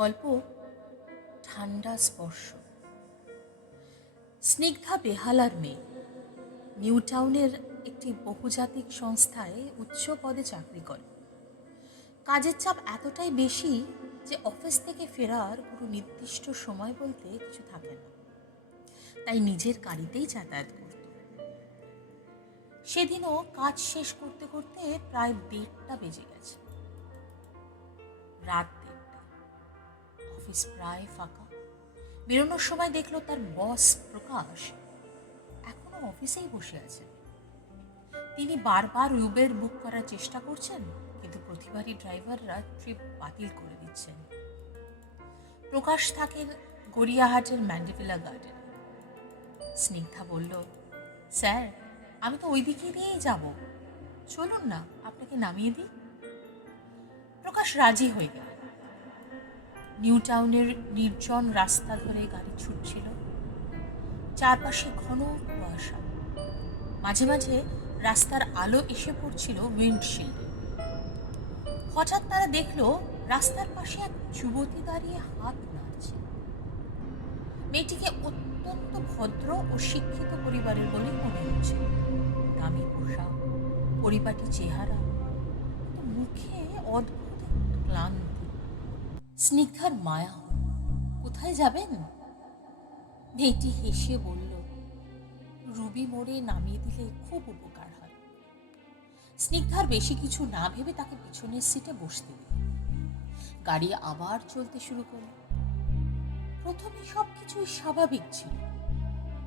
গল্প ঠান্ডা স্পর্শ। স্নিগ্ধা বেহালার মেয়ে নিউ টাউনের একটি বহুজাতিক সংস্থায় উচ্চ পদে চাকরি করে। কাজের চাপ এতটাই বেশি যে অফিস থেকে ফেরার কোনো নির্দিষ্ট সময় বলতে কিছু থাকে না, তাই নিজের গাড়িতেই যাতায়াত করত। সেদিনও কাজ শেষ করতে করতে প্রায় 1:30 বেজে গেছে। রাত 1:30, অফিস প্রায় ফাঁকা। বেরোনোর সময় দেখলো তার বস প্রকাশ এখনো অফিসেই বসে আছেন। তিনি বারবার উবের বুক করার চেষ্টা করছেন, কিন্তু প্রতিবারই ড্রাইভাররা ট্রিপ বাতিল করে দিচ্ছেন। প্রকাশ থাকেন গড়িয়াহাটের ম্যান্ডেভিলা গার্ডেন। স্নিগ্ধা বলল, স্যার, আমি তো ওই দিকে দিয়েই যাব, চলুন না আপনাকে নামিয়ে দিই। প্রকাশ রাজি হয়ে গেল। নিউ টাউনের নির্জন রাস্তা ধরে গাড়ি ছুটছিল। চারপাশে ঘন কুয়াশা, মাঝে মাঝে রাস্তার আলো এসে পড়ছিল উইন্ডশিল্ডে। হঠাৎ তারা দেখলো রাস্তার পাশে এক যুবতী দাঁড়িয়ে হাত নাড়ছে। মেয়েটিকে অত্যন্ত ভদ্র ও শিক্ষিত পরিবারের বলে মনে হচ্ছে। দামি পোশাক, পরিপাটি চেহারা, মুখে অদ্ভুত ক্লান্তি। স্নিগ্ধার মায়া হল, কোথায় যাবেন? মেয়েটি হেসে বলল, রুবি মোড়ে নামিয়ে দিলে খুব উপকার হয়। স্নিগ্ধার বেশি কিছু না ভেবে তাকে পিছনের সিটে বসতে দিল। গাড়ি আবার চলতে শুরু করল। প্রথমে সবকিছুই স্বাভাবিক ছিল।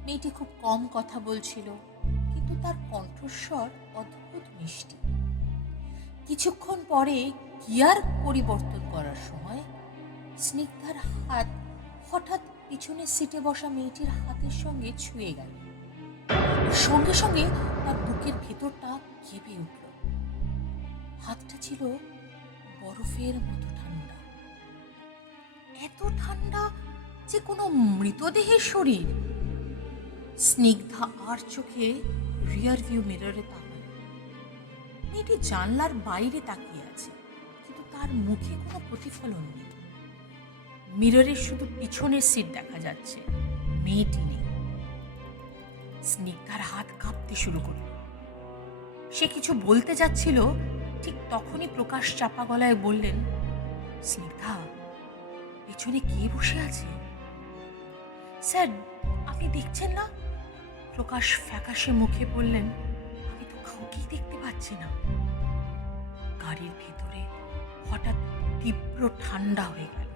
মেয়েটি খুব কম কথা বলছিল, কিন্তু তার কণ্ঠস্বর অদ্ভুত মিষ্টি। কিছুক্ষণ পরে গিয়ার পরিবর্তন করার সময় স্নিগ্ধার হাত হঠাৎ পিছনের সিটে বসা মেয়েটির হাতের সঙ্গে ছুঁয়ে গেল। সঙ্গে সঙ্গে তার বুকের ভেতরটা কেঁপে উঠল। হাতটা ছিল বরফের মতো ঠান্ডা, এত ঠান্ডা যে কোনো মৃতদেহের শরীর। স্নিগ্ধা আর চোখে রিয়ার ভিউ মিররে তাকাল। মেয়েটি জানলার বাইরে তাকিয়ে আছে, কিন্তু তার মুখে কোনো প্রতিফলন নেই। মিররের শুধু পিছনের সিট দেখা যাচ্ছে, মেয়েটি নেই। স্নিগ্ধার হাত কাঁপতে শুরু করল। সে কিছু বলতে যাচ্ছিল, ঠিক তখনই প্রকাশ চাপা গলায় বললেন, স্নিগ্ধা, পেছনে কে বসে আছে? স্যার, আপনি দেখছেন না? প্রকাশ ফ্যাকাশে মুখে বললেন, আমি তো কাউকেই দেখতে পাচ্ছি না। গাড়ির ভেতরে হঠাৎ তীব্র ঠান্ডা হয়ে গেল।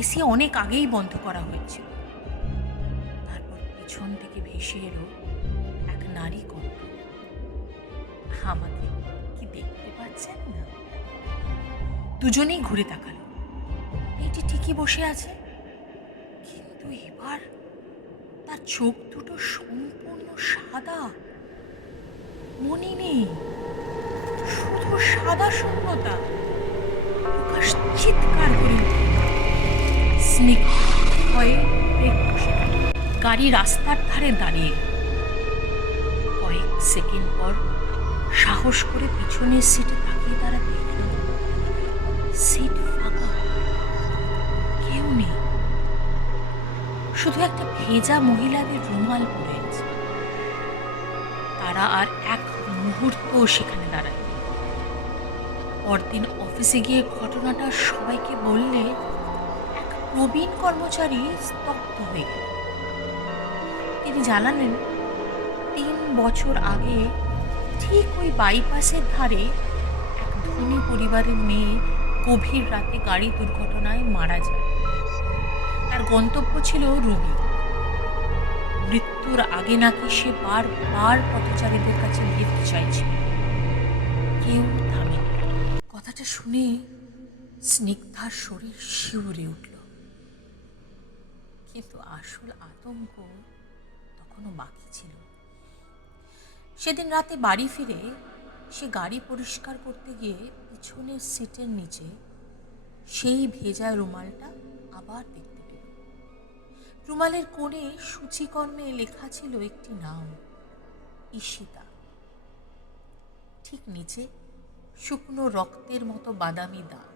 এসি অনেক আগেই বন্ধ করা হয়েছিল। তারপর পিছন থেকে ভেসে এলো এক নারী কণ্ঠ, আমাকে কি দেখতে পাচ্ছেন না? দুজনেই ঘুরে তাকালো। মেয়েটি ঠিকই বসে আছে, কিন্তু এবার তার চোখ দুটো সম্পূর্ণ সাদা, মনি নেই, শুধু সাদা শূন্যতা। প্রকাশ চিৎকার করে স্নিগ্ধা ভয়ে ব্রেক বসে গেল। গাড়ি রাস্তার ধারে দাঁড়িয়ে গেল। কয়েক সেকেন্ড পর সাহস করে পিছনের সিটে তাকিয়ে তারা দেখল সিট ফাঁকা, কেউ নেই। শুধু একটা ভেজা মহিলাদের রুমাল পরে আছে। তারা আর এক মুহূর্ত সেখানে দাঁড়ায়। পরদিন অফিসে গিয়ে ঘটনাটা সবাইকে বললে এক প্রবীণ কর্মচারী স্তব্ধ হয়ে গেল। তিনি জানালেন, 3 বছর আগে ঠিক ওই বাইপাসের ধারে এক ধনী পরিবারের মেয়ে গভীর রাতে গাড়ি দুর্ঘটনায় মারা যায়। তার গন্তব্য ছিল রুবি। মৃত্যুর আগে নাকি সে বারবার পথচারীদের কাছে লিফট চাইছিল, কেউ থামেনি। কথাটা শুনে স্নিগ্ধার শরীর শিউরে উঠল, কিন্তু আসল আতঙ্ক তখনও বাকি ছিল। সেদিন রাতে বাড়ি ফিরে সে গাড়ি পরিষ্কার করতে গিয়ে পিছনের সিটের নিচে সেই ভেজা রুমালটা আবার দেখতে পেল। রুমালের কোণে সূচিকর্মে লেখা ছিল একটি নাম, ঈশিতা। ঠিক নিচে শুকনো রক্তের মতো বাদামি দাগ।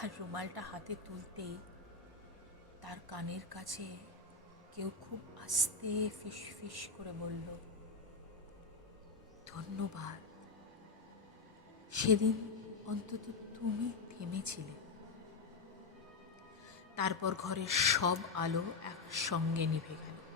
আর রুমালটা হাতে তুলতেই তার কানের কাছে কেউ খুব আস্তে ফিস ফিস করে বলল, ধন্যবাদ, সেদিন অন্তত তুমি থেমেছিলে। তারপর ঘরের সব আলো একসঙ্গে নিভে গেল।